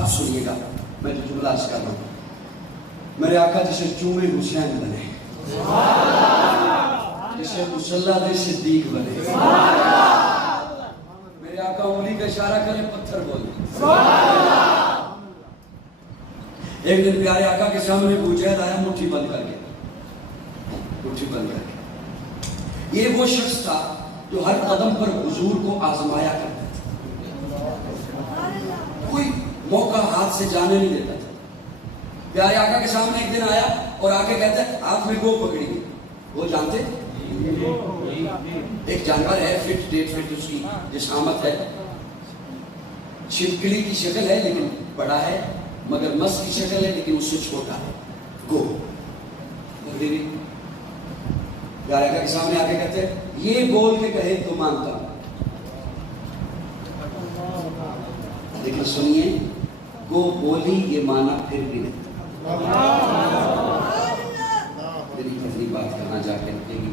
साथ सुनिएगा, मैं जो जुमला अर्ज कर रहा हूं। मेरे आका जिसे चूमे हुसैन बने, जिसे मुसल्ला दे सिद्दीक बने, मेरे आका उंगली का इशारा करे पत्थर बोले। एक दिन प्यारे आका के सामने बुजैद आया मुट्ठी बंद करके, मुट्ठी बंद करके। ये वो शख्स था जो हर कदम पर हुजूर को आजमाया करता था, कोई मौका हाथ से जाने नहीं देता था। प्यारे आका के सामने एक दिन आया और आके कहता है हाथ में गो पकड़ी। वो जानते एक जानवर है, फिट डेट फिट उसकी जिस्मामत है, छिपकली की शक्ल है लेकिन बड़ा है, मगर मस्त की शक्ल है लेकिन उससे छोटा है, गो पकड़ी। प्यारे आका के सामने आके कहते हैं ये बोल के कहे तो मानता हूं, लेकिन सुनिए, गो बोली ये माना फिर भी नहीं। तेरी अपनी बात कहां जाके निकलेगी?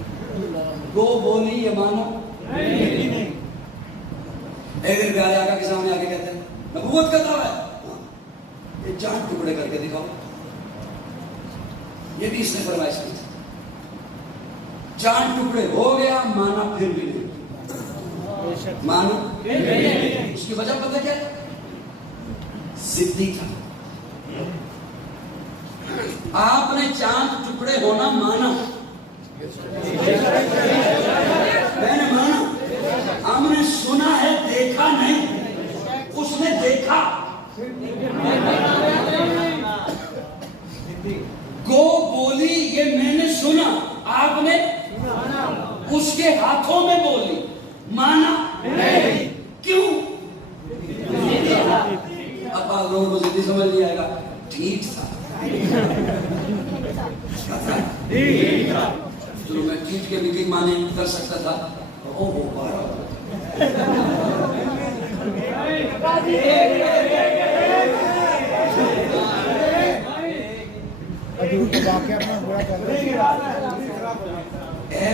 गो बोली ये माना नहीं। एक दिन प्यारे आका के सामने आके कहते हैं नबूवत का दावा है, ये चांद टुकड़े करके दिखाओ। ये भी इसने फरमाइश की, चांद टुकड़े हो गया, माना फिर भी नहीं, माना फिर भी नहीं। उसकी वजह पता क्या है? जिद्दी था। आपने चांद टुकड़े होना माना, मैंने माना, हमने सुना है देखा नहीं, उसने देखा। गो बोली ये मैंने सुना, आपने उसके हाथों में बोली, माना नहीं। क्यों? अब आप लोगों को जल्दी समझ नहीं आएगा, ठीक था। चलो मैं ठीक के भी माने कर सकता था। ओहो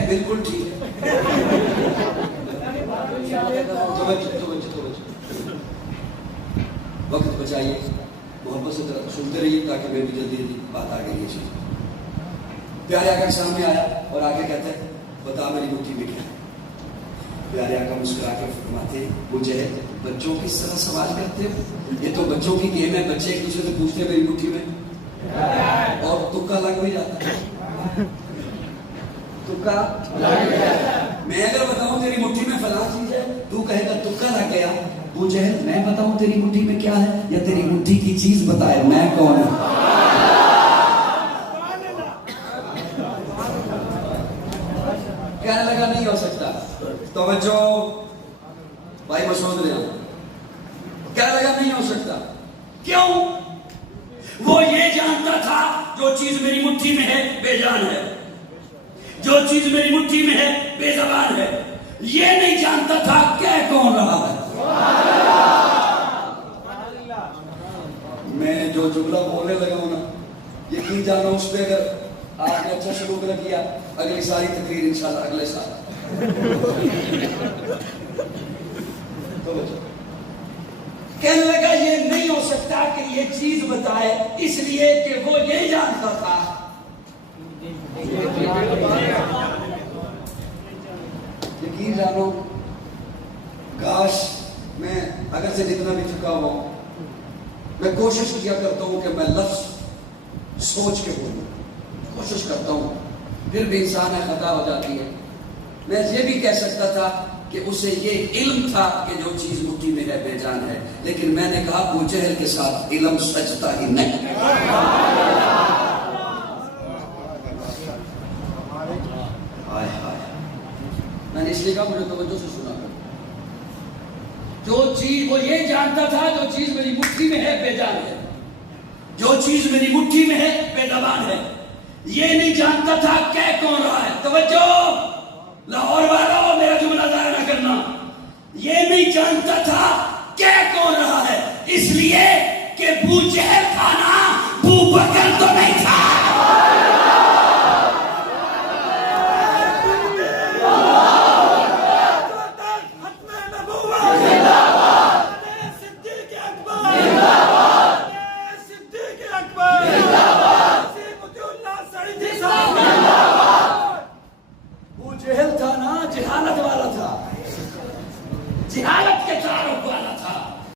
बिल्कुल ठीक है। वक्त बचाइए, मोहब्बत से सुनते रहिए ताकि मैं भी जल्दी जल्दी बात आ गई। ये चीज प्यारे आका सामने आया और आगे कहते हैं बता मेरी मुट्ठी में क्या है। प्यारे आका मुस्कुरा के फरमाते मुझे बच्चों की तरह सवाल करते हो, ये तो बच्चों की गेम है, बच्चे एक दूसरे से पूछते मेरी मुट्ठी में, और तुक्का लग भी जाता है, तुक्का लग जाता है। मैं अगर बताऊं तेरी मुट्ठी में फलां चीज है, तू कहेगा तुक्का लग गया। मुझे मैं बताऊं तेरी मुट्ठी में क्या है, या तेरी मुट्ठी की चीज बताए मैं कौन हूं? कहने लगा नहीं हो सकता। तो बच्चों भाई मशहूर ले, कहने लगा नहीं हो सकता। क्यों? वो ये जानता था जो चीज मेरी मुट्ठी में है बेजान है, जो चीज मेरी मुट्ठी में है बेजबान है। ये नहीं जानता था कह कौन रहा है। मैं जो जुमला बोलने लगा हूं ना, यकीन जानो उस पर अगर आपने अच्छा सलूक न किया, अगली सारी तकरीर इंशाल्लाह अगले साल। तो कहने लगा ये नहीं हो सकता कि ये चीज बताए, इसलिए कि वो ये जानता था। यकीन जानो काश मैं अगर से जितना भी थका हुआ, मैं कोशिश किया करता हूं कि मैं लफ्ज सोच के बोलूं, कोशिश करता हूं, फिर भी इंसान खता हो जाती है। मैं ये भी कह सकता था कि उसे ये इल्म था कि जो चीज मुट्ठी में है बेजान है, लेकिन मैंने कहा अबू जहल के साथ इल्म सचता ही नहीं। हाय हाय, मैंने इसलिए कहा मुझे तवज्जो से सुना कर। जो चीज वो ये जानता था जो चीज मेरी मुट्ठी में है बेजान है, जो चीज मेरी मुट्ठी में है बेजबान है। ये नहीं जानता था कह कौन रहा है। तवज्जो लाहौर वालों, मेरा जुमला जाया ना करना। ये नहीं जानता था कह कौन रहा है, इसलिए कि अबू जहल था ना, अबू बकर तो नहीं था। जिहालत